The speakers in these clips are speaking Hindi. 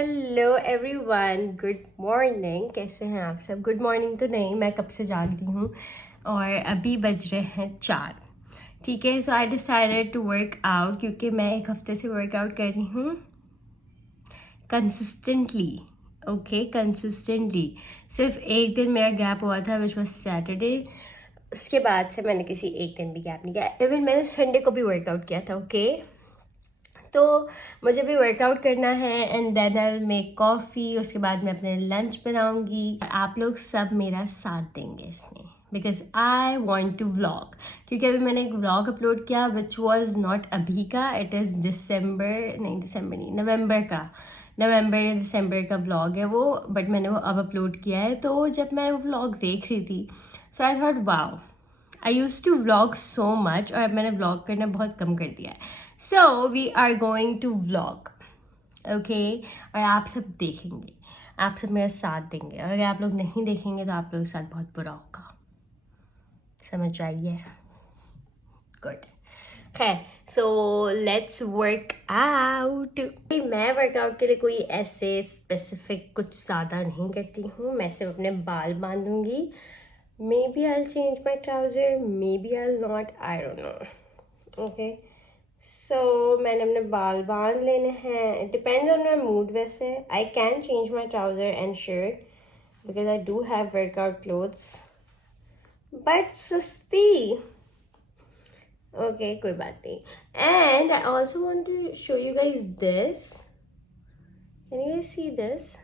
Hello everyone, good morning. कैसे हैं आप सब? गुड मॉर्निंग तो नहीं, मैं कब से जाग रही हूँ और अभी बज रहे हैं 4। ठीक है, so I decided to work out क्योंकि मैं एक हफ्ते से वर्कआउट कर रही हूँ कंसिस्टेंटली। Okay, consistently. सिर्फ एक दिन मेरा गैप हुआ था विच वॉज सैटरडे। उसके बाद से मैंने किसी एक दिन भी गैप नहीं किया। इवन मैंने संडे को भी वर्कआउट किया था। ओके, तो मुझे भी वर्कआउट करना है and then I will make coffee. उसके बाद मैं अपने लंच बनाऊंगी। आप लोग सब मेरा साथ देंगे इसमें because I want to vlog. क्योंकि अभी मैंने एक व्लॉग अपलोड किया विच वॉज नॉट अभी का, इट इज़ नवंबर या दिसंबर का व्लॉग है वो, बट मैंने वो अब अपलोड किया है। तो जब मैं वो व्लॉग देख रही थी so I thought wow, I use to vlog so much और अब मैंने व्लॉग करना बहुत कम कर दिया है। So we are going to vlog. Okay, और आप सब देखेंगे, आप सब मेरा साथ देंगे, और अगर आप लोग नहीं देखेंगे तो आप लोगों के साथ बहुत बुरा होगा। समझ आइए? गुड। खैर, सो लेट्स वर्क आउट। मैं वर्कआउट के लिए कोई ऐसे स्पेसिफिक कुछ ज़्यादा नहीं करती हूँ। मैं सिर्फ अपने बाल बांधूंगी। Maybe I change my trouser, maybe I not, I don't know. Okay, so मैंने अपने बाल बांध लेने हैं। It depends on my mood. वैसे I can change my trouser and shirt because I do have workout clothes, but सस्ती। ओके, कोई बात नहीं। And I also want to show you guys this. Can you see this?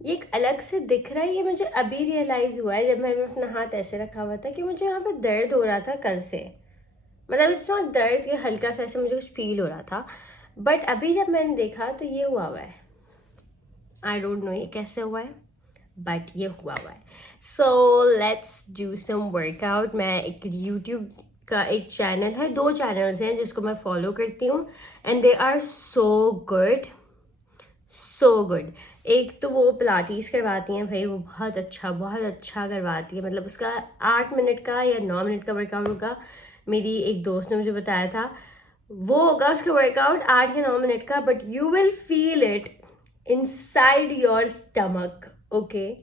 ये एक अलग से दिख रहा है। ये मुझे अभी रियलाइज हुआ है जब मैंने अपना हाथ ऐसे रखा हुआ था कि मुझे यहाँ पे दर्द हो रहा था कल से। मतलब इट्स नॉट दर्द, ये हल्का सा ऐसे मुझे कुछ फील हो रहा था, बट अभी जब मैंने देखा तो ये हुआ हुआ है। आई डोंट नो ये कैसे हुआ है, बट ये हुआ हुआ है। So let's do some workout. मैं एक यूट्यूब का एक चैनल है, 2 चैनल्स हैं जिसको मैं फॉलो करती हूँ and they are so good, so good. एक तो वो पिलाटीज करवाती हैं भाई, वो बहुत अच्छा करवाती है। मतलब उसका 8 मिनट का या 9 मिनट का वर्कआउट होगा। मेरी एक दोस्त ने मुझे बताया था वो होगा उसका वर्कआउट 8 या 9 मिनट का, but you will feel it inside your stomach. Okay,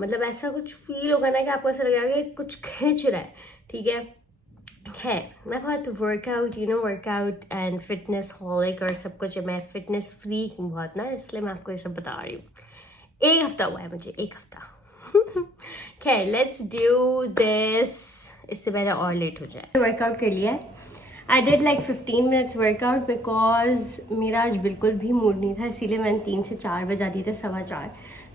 मतलब ऐसा कुछ फील होगा ना कि आपको ऐसा लगेगा कि कुछ खींच रहा है। ठीक है, मैं बहुत वर्कआउट एंड फिटनेस हॉलिक और सब कुछ है। मैं फिटनेस फ्रीक हूँ बहुत ना, इसलिए मैं आपको ये सब बता रही हूँ। एक हफ्ता हुआ है मुझे, एक हफ्ता। खैर, लेट्स डू दिस। इससे पहले और लेट हो जाए। वर्कआउट कर लिया है। I did like 15 minutes workout because मेरा आज बिल्कुल भी मूड नहीं था, इसीलिए मैंने 3 से 4 बजा दिए थे, 4:15।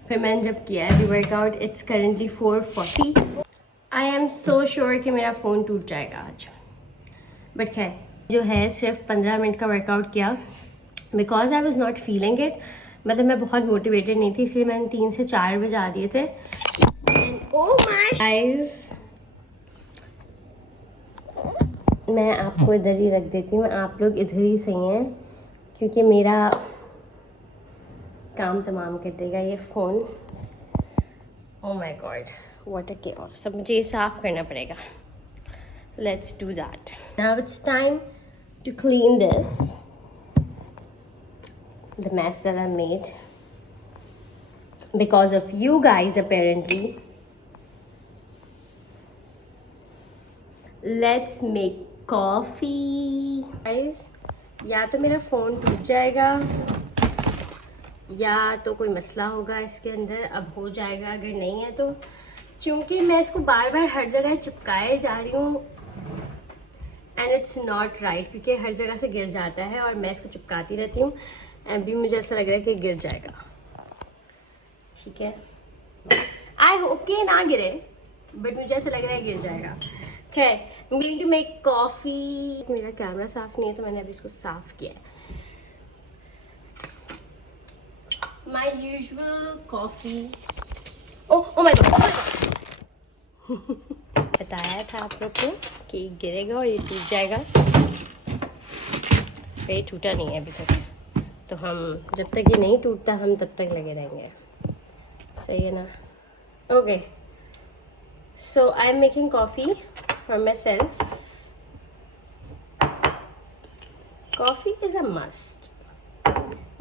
फिर मैंने जब किया है अभी workout, it's currently 4:40। I am so sure कि मेरा फ़ोन टूट जाएगा आज, बट खैर जो है सिर्फ 15 मिनट का वर्कआउट किया because I was not feeling it. मतलब मैं बहुत मोटिवेटेड नहीं थी, इसलिए मैंने 3 से 4 बजा दिए थे। ओह माय गाइस, मैं आपको इधर ही रख देती हूँ, आप लोग इधर ही सही हैं क्योंकि मेरा काम तमाम कर देगा ये phone. Oh my God, what a chaos. सब मुझे ये साफ़ करना पड़ेगा। Let's do that. Now it's time to clean this, the mess that I made because of you guys apparently. Let's make coffee. Guys, या तो मेरा फ़ोन टूट जाएगा या तो कोई मसला होगा इसके अंदर। अब हो जाएगा, अगर नहीं है तो, क्योंकि मैं इसको बार बार हर जगह चिपकाए जा रही हूँ एंड इट्स नॉट राइट, क्योंकि हर जगह से गिर जाता है और मैं इसको चिपकाती रहती हूँ। अभी मुझे ऐसा लग रहा है कि गिर जाएगा। ठीक है, आई होप कि ना गिरे, बट मुझे ऐसा लग रहा है गिर जाएगा। खैर, I am going to make coffee. मेरा कैमरा साफ़ नहीं है तो मैंने अभी इसको साफ़ किया है। My usual coffee. Oh my god, बताया था आप लोग को कि गिरेगा और ये टूट जाएगा, ये टूटा नहीं है अभी तक। तो हम जब तक ये नहीं टूटता हम तब तक लगे रहेंगे। सही है ना? Okay, so I am making coffee for my self. Coffee is a must.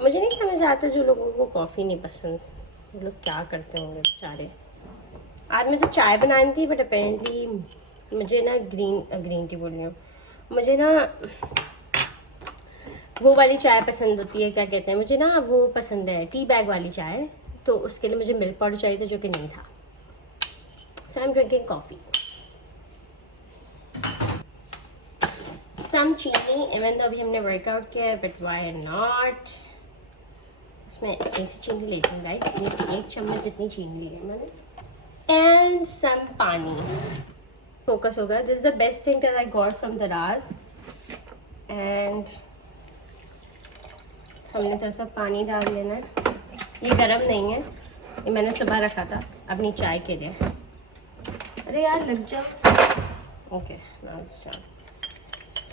मुझे नहीं समझ आता जो लोगों को कॉफ़ी नहीं पसंद, वो लोग क्या करते होंगे बेचारे। आज मुझे चाय बनानी थी बट अपेरेंटली मुझे ना ग्रीन टी बोल रही हूँ, मुझे ना वो वाली चाय पसंद होती है, क्या कहते हैं, मुझे ना वो पसंद है टी बैग वाली चाय, तो उसके लिए मुझे मिल्क पाउडर चाहिए था जो कि नहीं था। सो आई एम ड्रिंकिंग कॉफ़ी, सम चीनी, इवन तो अभी हमने वर्कआउट किया है बट वाई नॉट। इसमें ऐसी चीनी लेती हूँ गाइस, इतनी सी 1 चम्मच जितनी चीनी ली है मैंने, एंड सम पानी। फोकस होगा, this is the best thing that I got from दराज। एंड हमने थोड़ा सा पानी डाल देना, ये गर्म नहीं है, ये मैंने सुबह रखा था अपनी चाय के लिए। अरे यार लग जाओ। Okay now it's start.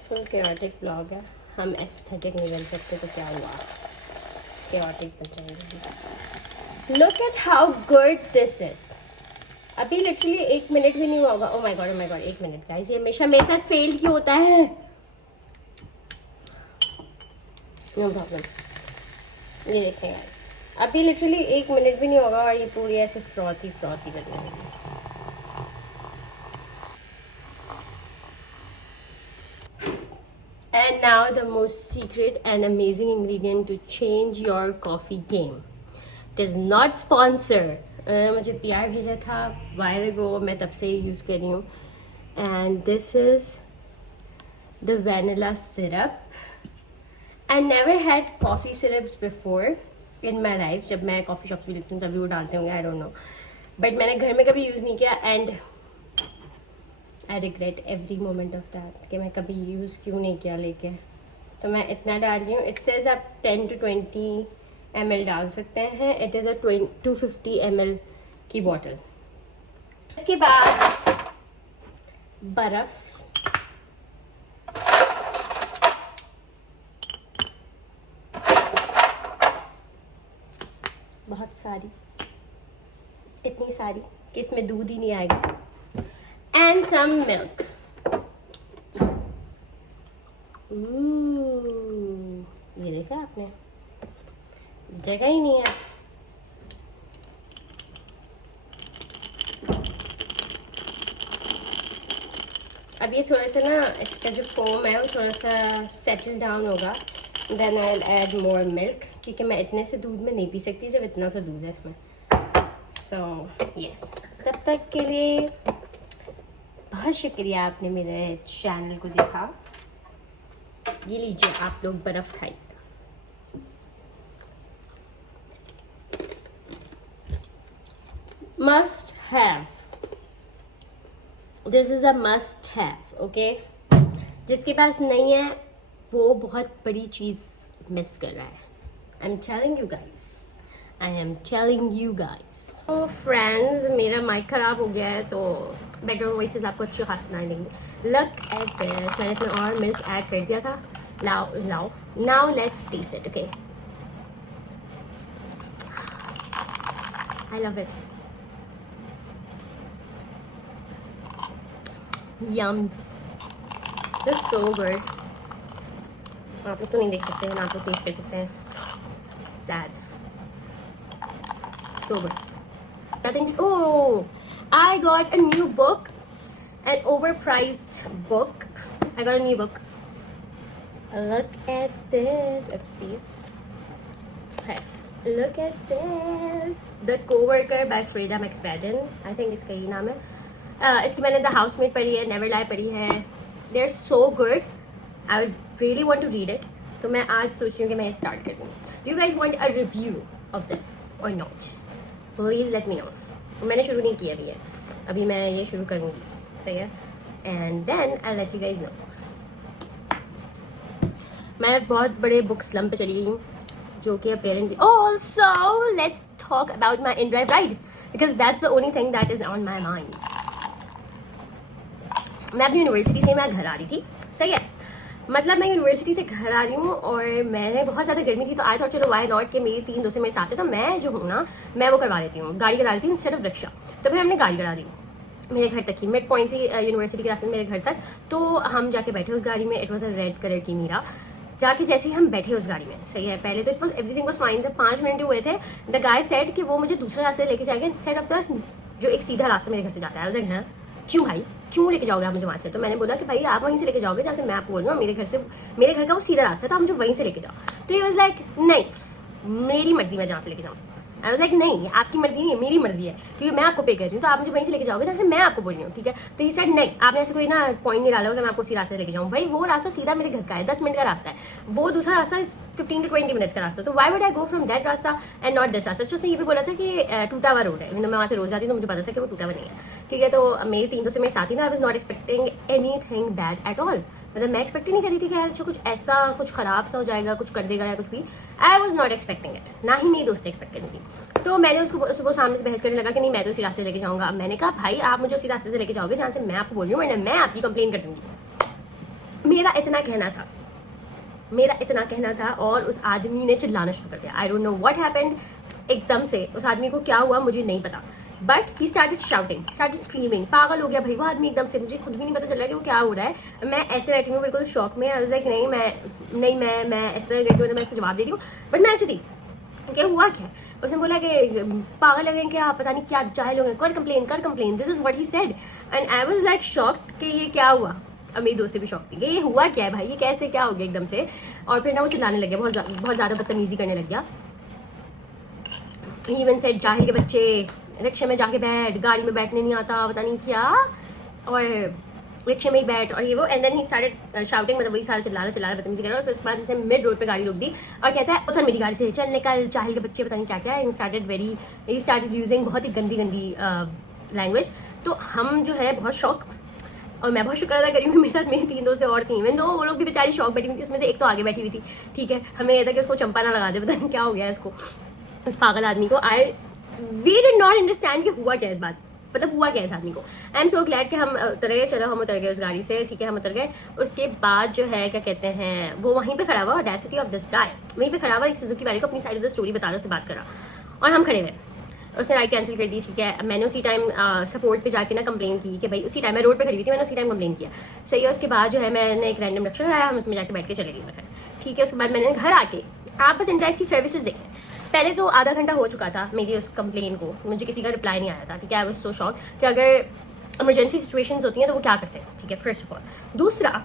Full chaotic blog है, हम एस्थेटिक नहीं बन सकते तो क्या हुआ, केओटिक बन जाएंगे। Look at how good this is. अभी लिटरली 1 मिनट भी नहीं हुआ होगा। Oh my God 1 minute guys, ये हमेशा मेरे साथ फेल क्यों होता है। नो प्रॉब्लम, ये देखें गाइस, अभी लिटरली 1 मिनट भी नहीं होगा और ये पूरी ऐसे फ्रॉथी करने लगी। And now the most secret and amazing ingredient to change your coffee game. It is not sponsor. मुझे PR भेजा था while ago, मैं तब से यूज़ कर रही हूँ। And this is the vanilla syrup. I never had coffee syrups before in my life. जब मैं कॉफ़ी शॉप में लेती हूँ तभी वो डालते होंगे, I don't know. But मैंने घर में कभी यूज़ नहीं किया and I regret every moment of that कि मैं कभी यूज़ क्यों नहीं किया लेके। तो मैं इतना डाल रही हूँ। इट सेज आप 10 to 20 ml डाल सकते हैं। इट इज़ अ 250 ml की बॉटल। इसके बाद बर्फ़, बहुत सारी, इतनी सारी कि इसमें दूध ही नहीं आएगा, एंड सम मिल्क। ये देखा आपने, जगह ही नहीं है। अब ये थोड़ा सा ना, इसका जो फोम है वो थोड़ा सा सेटल डाउन होगा, then I will add more milk, क्योंकि मैं इतने से दूध में नहीं पी सकती जब इतना सा दूध है इसमें। सो यस, तब तक के लिए बहुत शुक्रिया, आपने मेरे चैनल को देखा। ये लीजिए आप लोग बर्फ़ खाइए। Must have, this is a must have, okay. जिसके पास नहीं है वो बहुत बड़ी चीज़ मिस कर रहा है। I am telling you guys, I am telling you guys. तो फ्रेंड्स, मेरा माइक ख़राब हो गया है तो बैकग्राउंड वॉइसेस आपको अच्छे खास सुनाई देंगे। लुक एट दिस, मैंने इसमें और मिल्क ऐड कर दिया था। लाओ now let's taste it, okay. I love it, yums, this so good. आप लोग तो नहीं देख सकते हैं, आप लोग टेस्ट कर सकते हैं। Sad, so good. Nothing. Oh, I got a new book, an overpriced book. I got a new book. Look at this. Oopsies. Okay. Look at this. The Coworker by Freda McFadden. I think इसका ही नाम है। इसकी मैंने The Housemaid पढ़ी है, Never Lie पढ़ी है। They're so good. I would really want to read it. तो मैं आज सोच रही हूँ कि मैं स्टार्ट कर दूँ। Do you guys want a review of this or not? Please let me know. मैंने शुरू नहीं किया अभी है, अभी मैं ये शुरू करूँगी, सही है। And then I let you guys know. मैं बहुत बड़े बुक स्लम पे चली गई हूँ, जो कि apparently also let's talk about my in drive ride, because that's the only thing that is on my mind. मैं अपनी यूनिवर्सिटी से मैं घर आ रही थी, सही है। मतलब मैं यूनिवर्सिटी से घर आ रही हूँ और मैंने बहुत ज़्यादा गर्मी थी तो आई थॉट चलो वाई नॉट के मेरी 3 दोस्त मेरे साथ थे, तो मैं जो हूँ ना मैं वो करवा लेती हूँ, गाड़ी करा लेती हूँ इंस्टेड ऑफ रिक्शा। तो फिर हमने गाड़ी करा ली मेरे घर तक ही, मिड पॉइंट से यूनिवर्सिटी के रास्ते मेरे घर तक। तो हम जाके बैठे उस गाड़ी में। It was a red colour की मीरा। जाके जैसे ही हम बैठे उस गाड़ी में, सही है, पहले तो it was everything was fine, 5 minute ही हुए थे, द गाय सेड कि वो मुझे दूसरा रास्ते लेके जाएगा इंस्टेड ऑफ द जो एक सीधा रास्ता मेरे घर से जाता है। आई वाज लाइक, क्यों भाई, क्यों लेके जाओगे आप मुझे वहाँ से? तो मैंने बोला कि भाई आप वहीं से लेके जाओगे जहाँ से मैं आपको बोल रहा हूँ, मेरे घर का वो सीधा रास्ता है, तो आप मुझे वहीं से लेके जाओ। तो ही वाज लाइक, नहीं मेरी मर्जी, मैं जहाँ से लेके जाऊँ। आई वाज लाइक, नहीं आपकी मर्जी नहीं है, मेरी मर्जी है, क्योंकि मैं आपको पे कर रही हूँ, तो आप मुझे वहीं से लेके जाओगे जहाँ से मैं आपको बोल रही हूँ, ठीक है। तो ही सेड, नहीं आपने ऐसे कोई ना पॉइंट नहीं डाला होगा मैं आपको उसी रास्ते से लेके जाऊँ। भाई वो रास्ता सीधा मेरे घर का है, 10 मिनट का रास्ता है, वो दूसरा रास्ता 15 to 20 मिनट्स का रास्ता, तो why would I go from that रास्ता एंड नॉट दिस रास्ता। उसने ये भी बोला था कि टूटा हुआ रोड है, मैं वहाँ से रोज जाती हूँ, तो मुझे पता था कि वो टूटा हुआ नहीं है, ठीक है। तो मेरे 3 दोस्त मेरे साथ ही ना, I was not expecting anything bad at all, मतलब मैं एक्सपेक्ट ही नहीं कर रही थी कि यार कुछ ऐसा कुछ खराब सा हो जाएगा, कुछ कर देगा या कुछ भी। I was not expecting it, ना ही मेरी दोस्त एक्सपेक्ट करी थी। तो मैंने उसको सामने से बहस करने लगा कि नहीं मैं तो उसी रास्ते से लेके जाऊंगा। मैंने कहा भाई आप मुझे उसी रास्ते से लेके जाओगे जहाँ से मैं आपको बोल रही हूँ, वरना मैं आपकी कंप्लेन कर दूंगी। मेरा इतना कहना था और उस आदमी ने चिल्लाना शुरू कर दिया। आई डोंट नो व्हाट हैपेंड, एकदम से उस आदमी को क्या हुआ मुझे नहीं पता, but he started shouting, started screaming, पागल हो गया भाई वो आदमी एकदम से, मुझे खुद भी नहीं पता चल रहा कि वो क्या हो रहा है। मैं ऐसे बैठी हूँ बिल्कुल शॉक में, आई वाज लाइक नहीं मैं ऐसे बैठी हूँ, मैं इसको जवाब दे रही हूँ, बट मैं ऐसी थी कि हुआ क्या। उसने बोला कि पागल लगे कि आप पता नहीं क्या जाए लोग, कर complain, this is what he said and I was like shocked कि ये क्या हुआ। अब मेरी दोस्ती भी शौक थी कि ये हुआ क्या है भाई, ये कैसे क्या हो गया एकदम से। और फिर ना वो चिल्लाने लग गया, बहुत ज़्यादा बदतमीजी करने लग गया। इवन सेड जाहिल के बच्चे, रिक्शे में जाके बैठ, गाड़ी में बैठने नहीं आता, पता नहीं क्या, और रिक्शे में ही बैठ और ये वो। And then he started shouting, मतलब वही सारा चिल्लाना बदतमीजी कर रहा है। फिर उस बाद से मिड रोड पे गाड़ी रोक दी और कहता है उधर मेरी गाड़ी से चल निकल, जाहिल के बच्चे, पता नहीं क्या क्या। ही स्टार्टेड यूजिंग बहुत ही गंदी लैंग्वेज। तो हम जो है बहुत शौक, और मैं बहुत शुक्र अदा करी हूँ मेरे साथ मेरी 3 दोस्त और थी, इवन दो वो लोग भी बेचारी शौक बैठी हुई थी, उसमें से एक तो आगे बैठी हुई थी, ठीक है। हमें ये था कि उसको चंपा ना लगा दे, पता नहीं क्या हो गया इसको, उस पागल आदमी को। वी डिड नॉट अंडरस्टैंड कि हुआ क्या इस बात, मतलब हुआ क्या इस आदमी को। आई एम सो ग्लैड कि हम उतर गए, चलो हम उतर गए उस गाड़ी से, ठीक है, हम उतर गए। उसके बाद जो है क्या कहते हैं, वो वहीं पे खड़ा हुआ, ऑडेसिटी ऑफ दिस गाय, वहीं पे खड़ा हुआ इस सुजुकी वाले को अपनी साइड ऑफ द स्टोरी बता रहा, उससे बात कर रहा, और हम खड़े हुए। उसने राइड कैंसिल कर दी, ठीक है। मैंने उसी टाइम सपोर्ट पे जाके ना कंप्लेन की कि भाई, उसी टाइम मैं रोड पे खड़ी हुई थी, मैंने उसी टाइम कंप्लेन किया, सही है। उसके बाद जो है मैंने एक रैंडम रिक्शा लगाया, हम उसमें जाके बैठ के चले गए मैं, ठीक है। उसके बाद मैंने घर आके, आप बस इनड्राइव की सर्विसेज देखें, पहले तो आधा घंटा हो चुका था मेरी उस कंप्लेन को, मुझे किसी का रिप्लाई नहीं आया था, ठीक है। आई वाज सो शॉक कि अगर इमरजेंसी सिचुएशंस होती हैं तो वो क्या करते हैं, ठीक है, फर्स्ट ऑफ ऑल। दूसरा,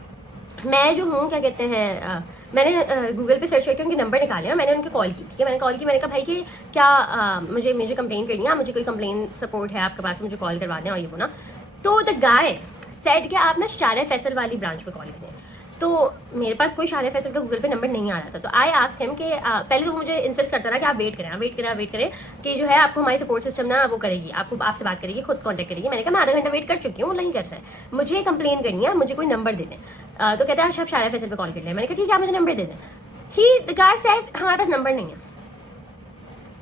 मैं जो हूँ क्या कहते हैं, मैंने गूगल पे सर्च करके उनके नंबर निकाले और मैंने उनके कॉल की, ठीक है। मैंने कॉल की, मैंने कहा भाई कि क्या मुझे कंप्लेन करनी है, मुझे कोई कंप्लेन सपोर्ट है आपके पास, मुझे कॉल करवा दें और ये वो ना। तो द गाय सेड कि आप ना शारे फैसल वाली ब्रांच पे कॉल करें। तो मेरे पास कोई शारे फैसल का गूगल पे नंबर नहीं आ रहा था, तो आई आस्क्ड हिम कि पहले तो मुझे इंसिस्ट करता रहा कि आप वेट करें कि जो है आपको हमारी सपोर्ट सिस्टम ना वो करेगी, आपसे बात करेगी, खुद कांटेक्ट करेगी। मैंने कहा मैं आधा घंटा वेट कर चुकी हूँ, वो नहीं कर रहा है, मुझे कंप्लेन करनी है, मुझे कोई नंबर दे दें। तो कहते हैं अच्छा आप शारे फैसल पे कॉल कर लें। मैंने कहा ठीक है, आप मुझे नंबर दे दें। द गाय सेड हमारे पास नंबर नहीं है।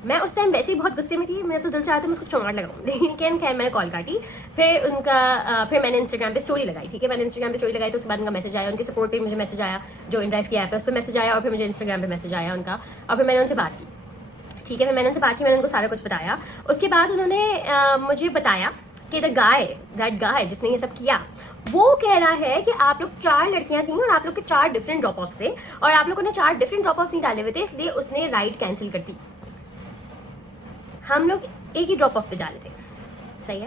मैं उस टाइम वैसे ही बहुत गुस्से में थी, मेरा तो दिल चाहता था मैं उसको चौंट लगाऊं, लेकिन खैर मैंने कॉल काटी। फिर मैंने इंस्टाग्राम पे स्टोरी लगाई, ठीक है। मैंने इंस्टाग्राम पे स्टोरी लगाई तो उसके बाद उनका मैसेज आया, उनके सपोर्ट पे मुझे मैसेज आया, जो इनड्राइव की ऐप है उस पर मैसेज आया, और फिर मुझे इंस्टाग्राम पे मैसेज आया उनका, और फिर मैंने उनसे बात की, ठीक है। फिर मैंने उनसे बात की, मैंने उनको सारा कुछ बताया। उसके बाद उन्होंने मुझे बताया कि दैट गाय जिसने ये सब किया, वो कह रहा है कि आप लोग 4 लड़कियां थी और आप लोग के 4 डिफरेंट ड्रॉप ऑफ थे, और आप लोगों ने 4 डिफरेंट ड्रॉप ऑफ नहीं डाले हुए थे, इसलिए उसने राइड कैंसिल कर दी। हम लोग एक ही ड्रॉप ऑफ पे जा रहे थे, सही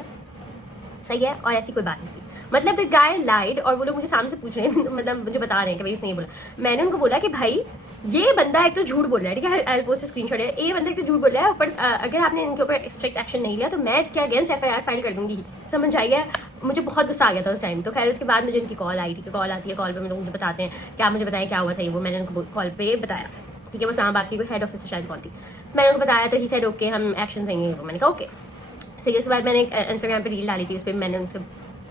है, और ऐसी कोई बात नहीं थी। मतलब द गाय लाइड, और वो लोग मुझे सामने से पूछ रहे हैं, मतलब मुझे बता रहे हैं कि भाई उसने ये बोला। मैंने उनको बोला कि भाई ये बंदा एक तो झूठ बोल रहा है, ठीक है, आई पोस्ट स्क्रीनशॉट है, ये बंदा एक तो झूठ बोल रहा है, ऊपर अगर आपने इनके ऊपर स्ट्रिक्ट एक्शन नहीं लिया तो मैं इसके अगेंस्ट FIR फाइल कर दूंगी, समझ आइए। मुझे बहुत गुस्सा आ गया था उस टाइम। तो खैर उसके बाद मुझे इनकी कॉल आई, ठीक है, कॉल आती है, कॉल पर मुझे बताते हैं कि आप मुझे बताएं क्या हुआ था ये वो। मैंने उनको कॉल पे बताया, ठीक है, वो इस्लामाबाद की कोई हेड ऑफिस से शायद कॉल थी। मैंने उनको बताया तो ही सेड ओके हम एक्शन लेंगे, वो मैंने कहा ओके, सही है। उसके बाद मैंने इंस्टाग्राम पे रील डाली थी, उस पर मैंने उनसे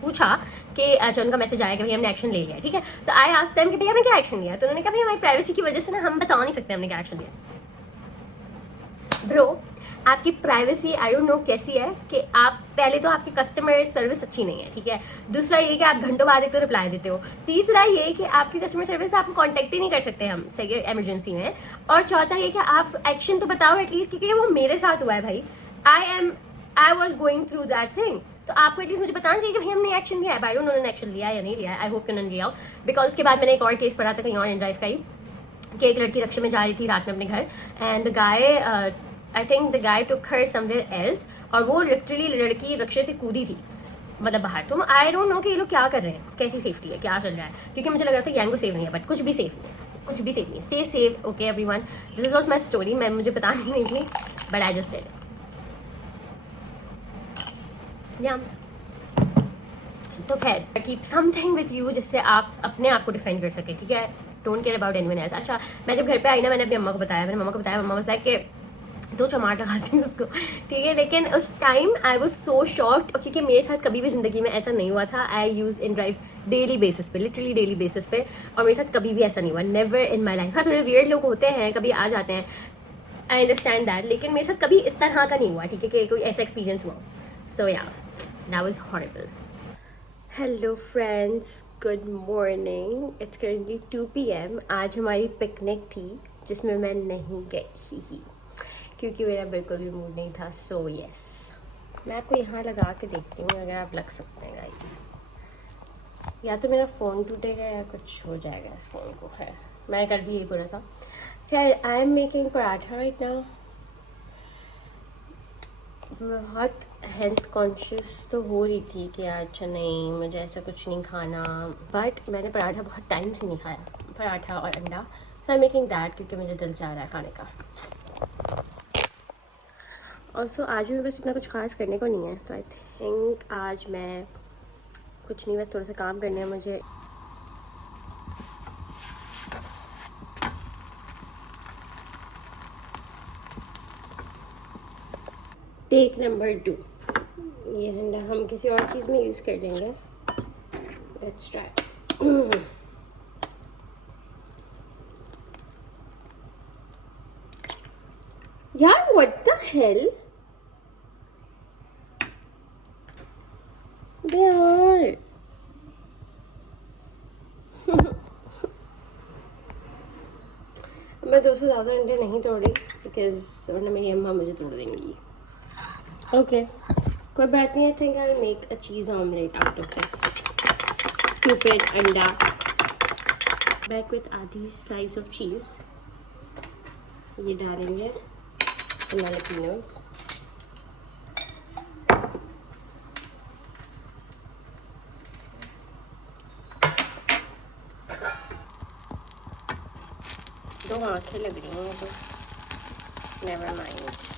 पूछा कि अच्छा उनका मैसेज आया कि भाई हमने एक्शन ले लिया, ठीक है। तो आई आस्क्ड देम कि भैया हमने क्या एक्शन लिया, तो उन्होंने कहा भाई हमारी प्राइवेसी की वजह से ना हम बता नहीं सकते हमने क्या एक्शन लिया। ब्रो आपकी प्राइवेसी आई डोंट नो कैसी है कि आप पहले तो आपकी कस्टमर सर्विस अच्छी नहीं है, ठीक है। दूसरा ये कि आप घंटों बाद एक तो रिप्लाई देते हो। तीसरा ये कि आपकी कस्टमर सर्विस पे आपको कांटेक्ट ही नहीं कर सकते हम, सही है, इमरजेंसी में। और चौथा ये कि आप एक्शन तो बताओ एटलीस्ट, क्योंकि वो मेरे साथ हुआ है भाई, I was going through that thing. तो आपको एटलीस्ट मुझे बताना चाहिए कि भाई हमने एक्शन लिया है। आई डोंट नो उन्होंने एक्शन लिया या नहीं लिया, आई होप कि उन्होंने लिया हो, बिकॉज उसके बाद मैंने एक और केस पढ़ा था कहीं और इनड्राइव का ही, कि एक लड़की रक्षा में जा रही थी रात में अपने घर, and the guy, I think the guy took her somewhere else, और वो लिटरली लड़की रक्षे से कूदी थी मतलब बाहर। तो आई डोंट नो कि ये लोग क्या कर रहे हैं, कैसी सेफ्टी है, क्या चल रहा है, क्योंकि मुझे लग रहा था यांगो सेफ नहीं है, बट कुछ भी सेफ नहीं है, कुछ भी सेफ नहीं है। Stay safe, okay everyone, this is was my story. मैं मुझे बतानी नहीं थी, but I just said Young's. तो खैर, कीप समथिंग विथ यू जिससे आप अपने आप को डिफेंड कर सके, ठीक है। Don't care about anyone else. अच्छा, मैं जब घर पे आई ना, मैंने अपनी अम्मा को बताया, मैंने मम्मा को बताया, मम्मा वाज लाइक कि दो चमाट लगाती हूँ उसको, ठीक है। लेकिन उस time I was so shocked, क्योंकि मेरे साथ कभी भी जिंदगी में ऐसा नहीं हुआ था। I use in drive daily basis पे, लिटरली डेली बेसिस पे, और मेरे साथ कभी भी ऐसा नहीं हुआ, नेवर इन माई लाइफ। हाँ, थोड़े वियर्ड लोग होते हैं, कभी आ जाते हैं, आई अंडरस्टैंड दैट, लेकिन मेरे साथ कभी इस तरह का नहीं हुआ, ठीक है, कि कोई ऐसा एक्सपीरियंस हुआ। सो या, that was horrible. Hello friends, good morning. It's currently 2 PM। आज हमारी पिकनिक थी जिसमें मैं नहीं गई क्योंकि मेरा बिल्कुल भी मूड नहीं था। सो यस, मैं आपको यहाँ लगा के देखती हूँ, अगर आप लग सकते हैं गाइस। या तो मेरा फ़ोन टूटेगा या कुछ हो जाएगा इस फ़ोन को। खैर, मैं कर भी यही बोला था। खैर, I am making paratha right now. बहुत हेल्थ कॉन्शियस तो हो रही थी कि यार अच्छा नहीं, मुझे ऐसा कुछ नहीं खाना, बट मैंने पराठा बहुत टाइम से नहीं खाया, पराठा और अंडा। सो आई एम मेकिंग दैट क्योंकि मुझे दिल चाह रहा है खाने का। ऑल्सो आज भी बस इतना कुछ खास करने को नहीं है, तो आई थिंक आज मैं कुछ नहीं, बस थोड़ा सा काम करने हैं मुझे। टेक नंबर 2, ये अंडा हम किसी और चीज़ में यूज़ कर लेंगे। Let's try. यार व्हाट द हेल यार। मैं 2 से ज़्यादा अंडे नहीं तोड़ी बिकॉज वरना मेरी अम्मा मुझे तोड़ देंगी। ओके, कोई बात नहीं। I think I will make a cheese omelette out of this stupid अंडा। बैक विथ आधी स्लाइस ऑफ चीज़, ये डालेंगे जैलपेनोस। दो आँखें लग रही हैं तो नेवर माइंड।